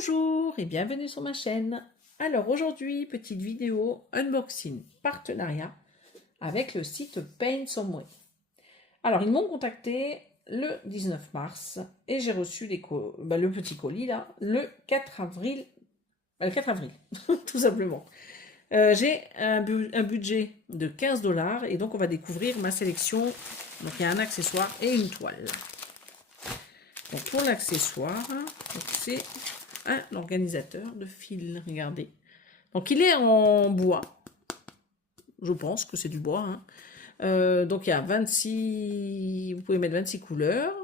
Bonjour et bienvenue sur ma chaîne. Alors aujourd'hui, petite vidéo unboxing partenariat avec le site Paint Some Way. Alors ils m'ont contacté le 19 mars et j'ai reçu le petit colis là le 4 avril. Le 4 avril, tout simplement. J'ai un budget de 15 $ et donc on va découvrir ma sélection. Donc il y a un accessoire et une toile. Donc pour l'accessoire, c'est un organisateur de fil, regardez. Donc il est en bois, je pense que c'est du bois. Donc il y a 26, vous pouvez mettre 26 couleurs.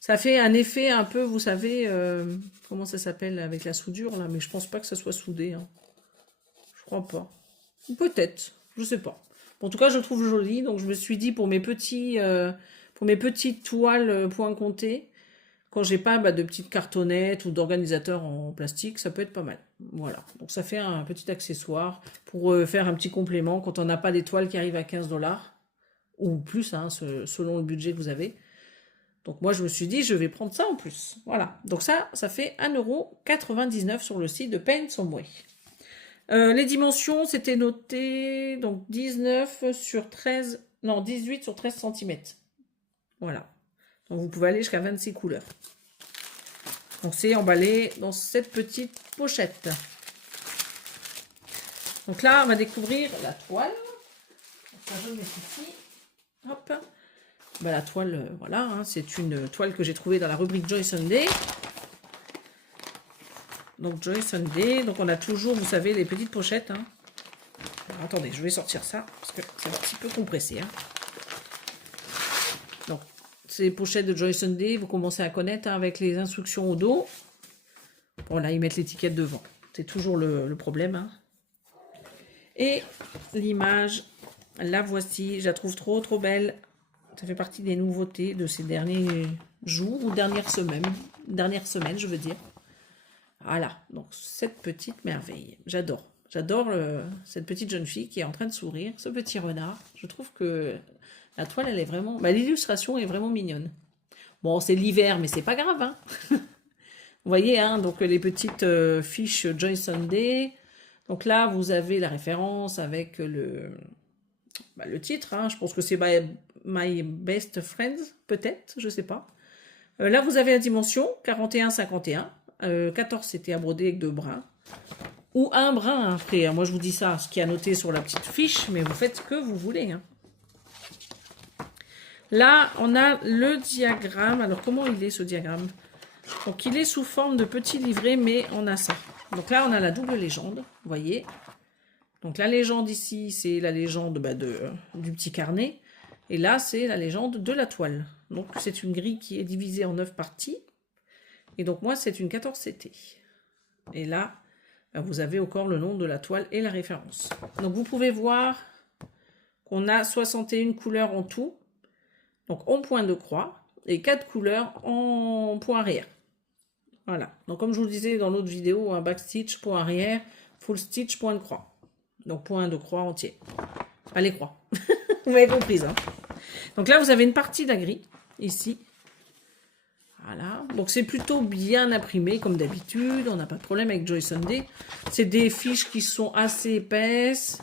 Ça fait un effet un peu, vous savez, comment ça s'appelle avec la soudure là, mais je pense pas que ça soit soudé. Je crois pas. Peut-être, je sais pas. En tout cas, je le trouve joli, donc je me suis dit pour mes petites toiles point compté, quand j'ai pas de petites cartonnettes ou d'organisateurs en plastique, ça peut être pas mal. Voilà, donc ça fait un petit accessoire pour faire un petit complément quand on n'a pas des toiles qui arrivent à 15 $ ou plus, selon le budget que vous avez. Donc moi je me suis dit je vais prendre ça en plus. Voilà, donc ça fait 1,99 € sur le site de Paint Some Way. Les dimensions c'était noté donc 18 sur 13 cm. Voilà. Donc vous pouvez aller jusqu'à 26 couleurs. Donc c'est emballé dans cette petite pochette. Donc là, on va découvrir la toile. Donc, je mets ici. Hop. La toile, voilà, c'est une toile que j'ai trouvée dans la rubrique Joy Sunday. Donc Joy Sunday. Donc on a toujours, vous savez, les petites pochettes. Alors, attendez, je vais sortir ça parce que c'est un petit peu compressé. Donc ces pochettes de Joy Sunday, vous commencez à connaître avec les instructions au dos. Bon là, ils mettent l'étiquette devant. C'est toujours le problème. Et l'image, la voici. Je la trouve trop belle. Ça fait partie des nouveautés de ces derniers jours ou dernières semaines, je veux dire. Voilà, donc cette petite merveille. J'adore. J'adore cette petite jeune fille qui est en train de sourire, ce petit renard. Je trouve que la toile, elle est vraiment... l'illustration est vraiment mignonne. Bon, c'est l'hiver, mais c'est pas grave. Vous voyez, donc les petites fiches Joy Sunday. Donc là, vous avez la référence avec le titre. Je pense que c'est My Best Friends, peut-être, je sais pas. Là, vous avez la dimension 41-51. 14, c'était à broder avec 2 brins. Ou un brin après. Moi, je vous dis ça, ce qui est noté sur la petite fiche, mais vous faites ce que vous voulez. Là, on a le diagramme. Alors, comment il est, ce diagramme? Donc, il est sous forme de petit livret, mais on a ça. Donc là, on a la double légende, vous voyez. Donc, la légende ici, c'est la légende du petit carnet. Et là, c'est la légende de la toile. Donc, c'est une grille qui est divisée en 9 parties. Et donc, moi, c'est une 14 CT. Et là, vous avez encore le nom de la toile et la référence. Donc, vous pouvez voir qu'on a 61 couleurs en tout. Donc, en point de croix. Et 4 couleurs en point arrière. Voilà. Donc, comme je vous le disais dans l'autre vidéo, un backstitch, point arrière, full stitch, point de croix. Donc, point de croix entier. Pas les croix. Vous m'avez compris, Donc là, vous avez une partie de la grille, ici. Voilà. Donc, c'est plutôt bien imprimé, comme d'habitude. On n'a pas de problème avec Joy Sunday. C'est des fiches qui sont assez épaisses.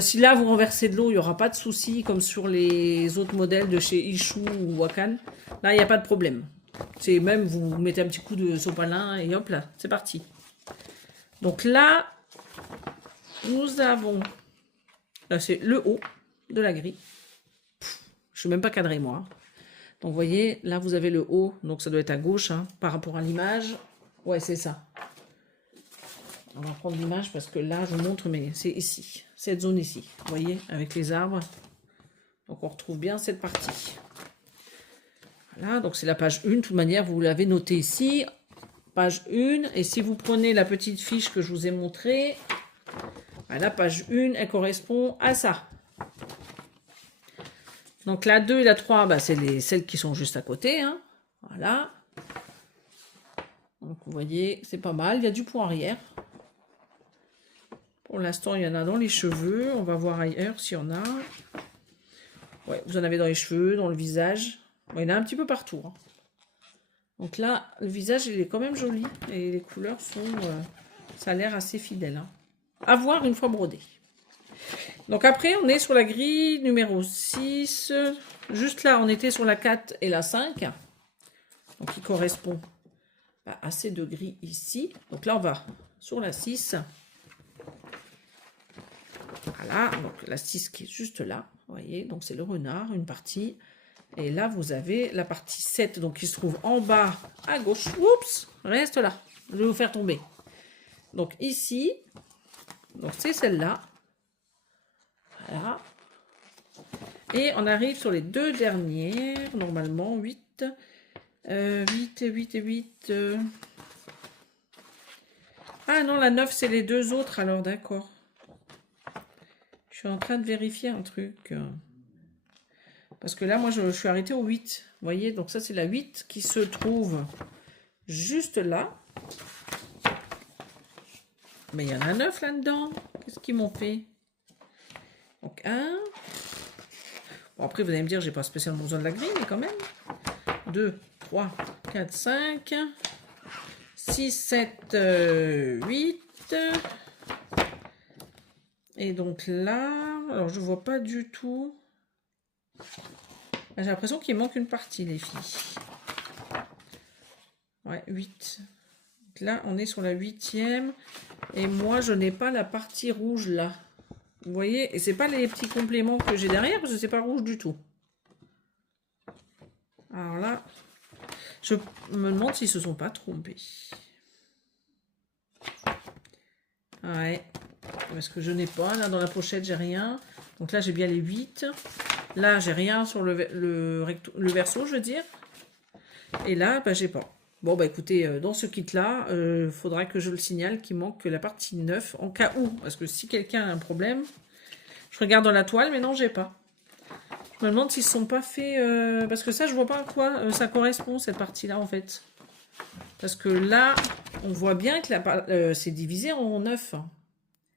Si là, vous renversez de l'eau, il n'y aura pas de souci, comme sur les autres modèles de chez Ishu ou Wakan. Là, il n'y a pas de problème. C'est même, vous mettez un petit coup de sopalin et hop là, c'est parti. Donc là, nous avons... Là, c'est le haut de la grille. Je ne suis même pas cadré, moi. Donc, vous voyez, là, vous avez le haut. Donc, ça doit être à gauche, par rapport à l'image. Ouais, c'est ça. On va prendre l'image parce que là, je vous montre, mais c'est ici. Cette zone ici. Vous voyez, avec les arbres. Donc, on retrouve bien cette partie. Voilà, donc c'est la page 1. De toute manière, vous l'avez noté ici. Page 1. Et si vous prenez la petite fiche que je vous ai montrée, la page 1, elle correspond à ça. Donc la 2 et la 3, c'est celles qui sont juste à côté. Voilà. Donc vous voyez, c'est pas mal. Il y a du point arrière. Pour l'instant, il y en a dans les cheveux. On va voir ailleurs s'il y en a. Ouais, vous en avez dans les cheveux, dans le visage. Bon, il y en a un petit peu partout. Donc là, le visage, il est quand même joli. Et les couleurs sont... ça a l'air assez fidèle. Hein. À voir une fois brodé. Donc après, on est sur la grille numéro 6. Juste là, on était sur la 4 et la 5. Donc qui correspond à ces deux grilles ici. Donc là, on va sur la 6. Voilà, donc la 6 qui est juste là. Vous voyez, donc c'est le renard, une partie. Et là, vous avez la partie 7, donc qui se trouve en bas à gauche. Oups, reste là. Je vais vous faire tomber. Donc ici, donc c'est celle-là. Voilà. Et on arrive sur les deux dernières, normalement 8. 8 et 8 et 8. Ah non, la 9, c'est les deux autres, alors d'accord. Je suis en train de vérifier un truc. Parce que là, moi, je suis arrêtée au 8. Vous voyez, donc ça, c'est la 8 qui se trouve juste là. Mais il y en a 9 là-dedans. Qu'est-ce qu'ils m'ont fait? Donc, 1. Bon, après, vous allez me dire, j'ai pas spécialement besoin de la grille, mais quand même. 2, 3, 4, 5, 6, 7, 8. Et donc là, alors je vois pas du tout. J'ai l'impression qu'il manque une partie, les filles. Ouais, 8. Donc là, on est sur la 8e. Et moi, je n'ai pas la partie rouge là. Vous voyez? Et c'est pas les petits compléments que j'ai derrière, parce que c'est pas rouge du tout. Alors là, je me demande s'ils se sont pas trompés. Ouais. Parce que je n'ai pas. Là, dans la pochette, j'ai rien. Donc là, j'ai bien les 8. Là, j'ai rien sur le verso, je veux dire. Et là, bah, j'ai pas. Bon, bah écoutez, dans ce kit-là, il faudra que je le signale qu'il manque que la partie 9, en cas où. Parce que si quelqu'un a un problème, je regarde dans la toile, mais non, j'ai pas. Je me demande s'ils ne sont pas faits... parce que ça, je vois pas à quoi ça correspond, cette partie-là, en fait. Parce que là, on voit bien que c'est divisé en 9.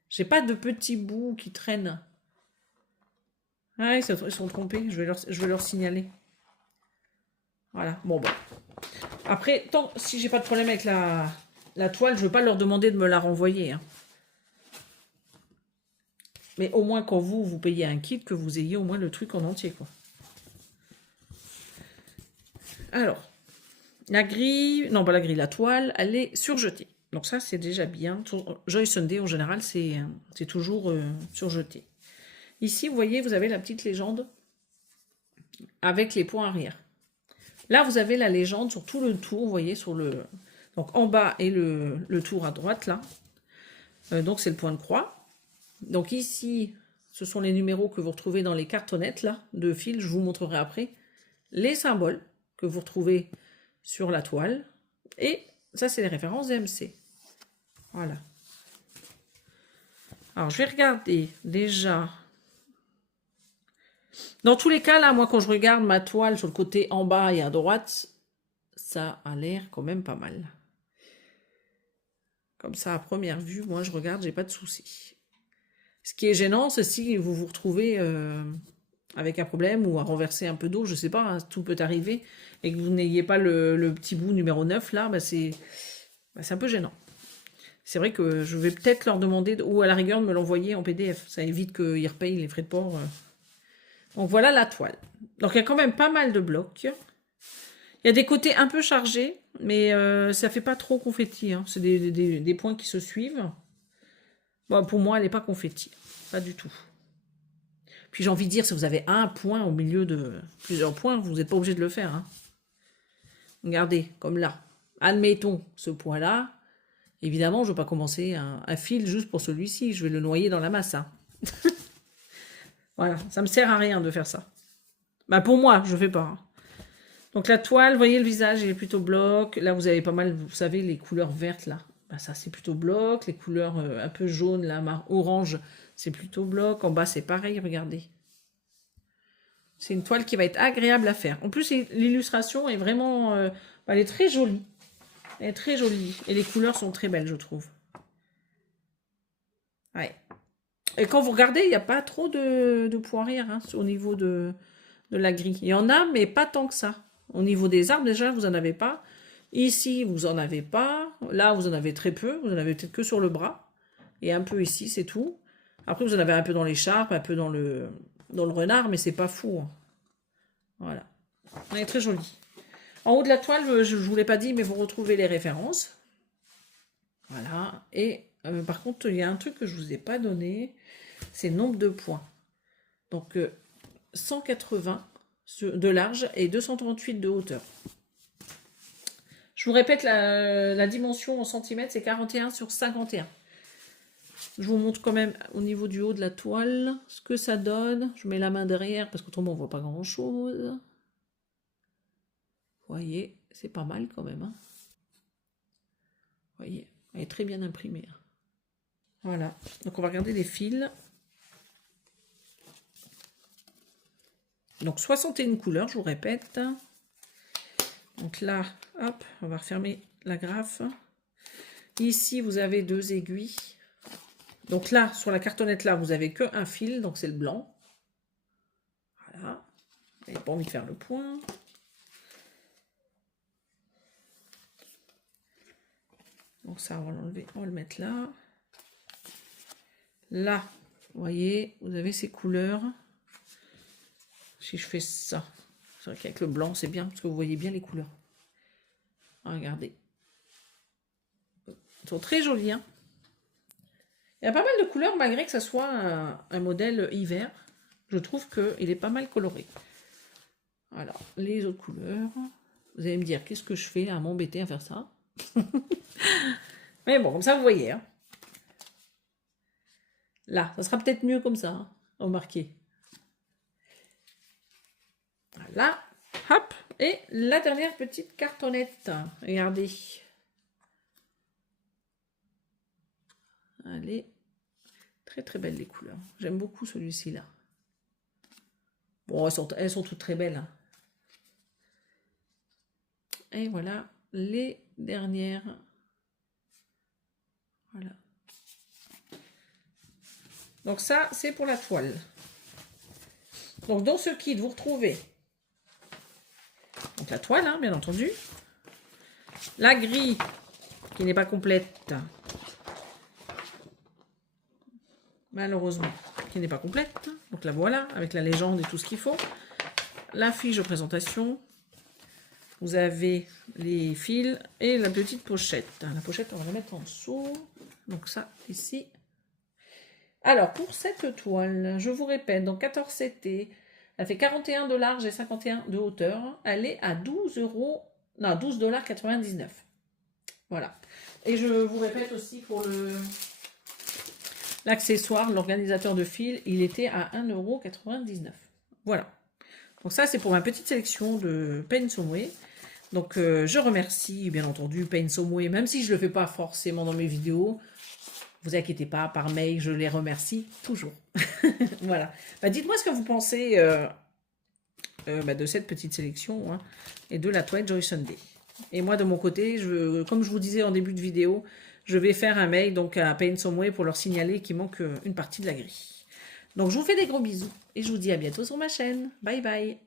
J'ai pas de petits bouts qui traînent. Ah, ils sont trompés. Je vais leur signaler. Voilà. Bon, bah. Après, si j'ai pas de problème avec la toile, je veux pas leur demander de me la renvoyer. Hein. Mais au moins, quand vous payez un kit, que vous ayez au moins le truc en entier, quoi. Alors, la grille... Non, pas la grille, la toile, elle est surjetée. Donc ça, c'est déjà bien. Joy Sunday, en général, c'est toujours surjeté. Ici, vous voyez, vous avez la petite légende avec les points arrière. Là, vous avez la légende sur tout le tour, vous voyez, sur le... Donc, en bas et le tour à droite, là. Donc, c'est le point de croix. Donc, ici, ce sont les numéros que vous retrouvez dans les cartonnettes, là, de fil. Je vous montrerai après. Les symboles que vous retrouvez sur la toile. Et ça, c'est les références DMC. Voilà. Alors, je vais regarder déjà... Dans tous les cas, là, moi, quand je regarde ma toile sur le côté en bas et à droite, ça a l'air quand même pas mal. Comme ça, à première vue, moi, je regarde, j'ai pas de soucis. Ce qui est gênant, c'est si vous vous retrouvez avec un problème ou à renverser un peu d'eau, je sais pas, hein, tout peut arriver, et que vous n'ayez pas le petit bout numéro 9, là, bah, c'est un peu gênant. C'est vrai que je vais peut-être leur demander, ou à la rigueur, de me l'envoyer en PDF. Ça évite qu'ils repayent les frais de port. Donc voilà la toile. Donc il y a quand même pas mal de blocs. Il y a des côtés un peu chargés, mais ça fait pas trop confetti. Hein. C'est des points qui se suivent. Bon, pour moi, elle n'est pas confetti. Pas du tout. Puis j'ai envie de dire, si vous avez un point au milieu de plusieurs points, vous n'êtes pas obligé de le faire. Hein. Regardez, comme là. Admettons ce point-là. Évidemment, je ne vais pas commencer un fil juste pour celui-ci. Je vais le noyer dans la masse. Hein. Voilà, ça me sert à rien de faire ça. Bah pour moi, je fais pas. Hein. Donc la toile, vous voyez le visage, il est plutôt bloc. Là, vous avez pas mal, vous savez, les couleurs vertes là. Bah ça, c'est plutôt bloc. Les couleurs un peu jaunes, là, orange, c'est plutôt bloc. En bas, c'est pareil, regardez. C'est une toile qui va être agréable à faire. En plus, l'illustration est vraiment... elle est très jolie. Elle est très jolie. Et les couleurs sont très belles, je trouve. Ouais. Et quand vous regardez, il n'y a pas trop de points arrière hein, au niveau de la grille. Il y en a, mais pas tant que ça. Au niveau des arbres, déjà, vous n'en avez pas. Ici, vous n'en avez pas. Là, vous en avez très peu. Vous en avez peut-être que sur le bras. Et un peu ici, c'est tout. Après, vous en avez un peu dans l'écharpe, un peu dans le renard, mais c'est pas fou. Hein. Voilà. Elle est très jolie. En haut de la toile, je ne vous l'ai pas dit, mais vous retrouvez les références. Voilà. Et par contre, il y a un truc que je ne vous ai pas donné. C'est le nombre de points. Donc, 180 de large et 238 de hauteur. Je vous répète, la dimension en centimètres, c'est 41 sur 51. Je vous montre quand même au niveau du haut de la toile ce que ça donne. Je mets la main derrière parce qu'autrement on ne voit pas grand-chose. Vous voyez, c'est pas mal quand même. Hein. Vous voyez, elle est très bien imprimée. Voilà, donc on va regarder les fils. Donc 61 couleurs, je vous répète. Donc là, hop, on va refermer la graffe. Ici, vous avez 2 aiguilles. Donc là, sur la cartonnette, là, vous avez qu'un fil, donc c'est le blanc. Voilà. Vous n'avez pas envie de faire le point. Donc ça, on va l'enlever, on va le mettre là. Là, vous voyez, vous avez ces couleurs. Si je fais ça, c'est vrai qu'avec le blanc, c'est bien, parce que vous voyez bien les couleurs. Regardez. Ils sont très jolis, hein. Il y a pas mal de couleurs, malgré que ça soit un modèle hiver. Je trouve qu'il est pas mal coloré. Alors, les autres couleurs. Vous allez me dire, qu'est-ce que je fais à m'embêter à faire ça? Mais bon, comme ça, vous voyez. Hein. Là, ça sera peut-être mieux comme ça, hein, remarquez. Voilà. Hop. Et la dernière petite cartonnette. Regardez. Allez. Très très belles les couleurs. J'aime beaucoup celui-ci là. Bon, elles sont toutes très belles. Hein. Et voilà les dernières. Voilà. Donc ça, c'est pour la toile. Donc dans ce kit, vous retrouvez donc la toile, hein, bien entendu. La grille, qui n'est pas complète. Malheureusement, qui n'est pas complète. Donc la voilà, avec la légende et tout ce qu'il faut. La fiche de présentation. Vous avez les fils et la petite pochette. La pochette, on va la mettre en dessous. Donc ça, ici. Alors, pour cette toile, je vous répète, donc 14 CT, elle fait 41 de large et 51 de hauteur. Elle est à 12,99 $. Voilà. Et je vous répète aussi pour l'accessoire, l'organisateur de fils, il était à 1,99 €. Voilà. Donc ça, c'est pour ma petite sélection de Paint Someway. Donc, je remercie, bien entendu, Paint Someway, même si je ne le fais pas forcément dans mes vidéos. Vous inquiétez pas, par mail, je les remercie toujours. Voilà. Bah, dites-moi ce que vous pensez de cette petite sélection hein, et de la toile Joy Sunday. Et moi, de mon côté, comme je vous disais en début de vidéo, je vais faire un mail donc, à Paint Someway pour leur signaler qu'il manque une partie de la grille. Donc, je vous fais des gros bisous et je vous dis à bientôt sur ma chaîne. Bye bye.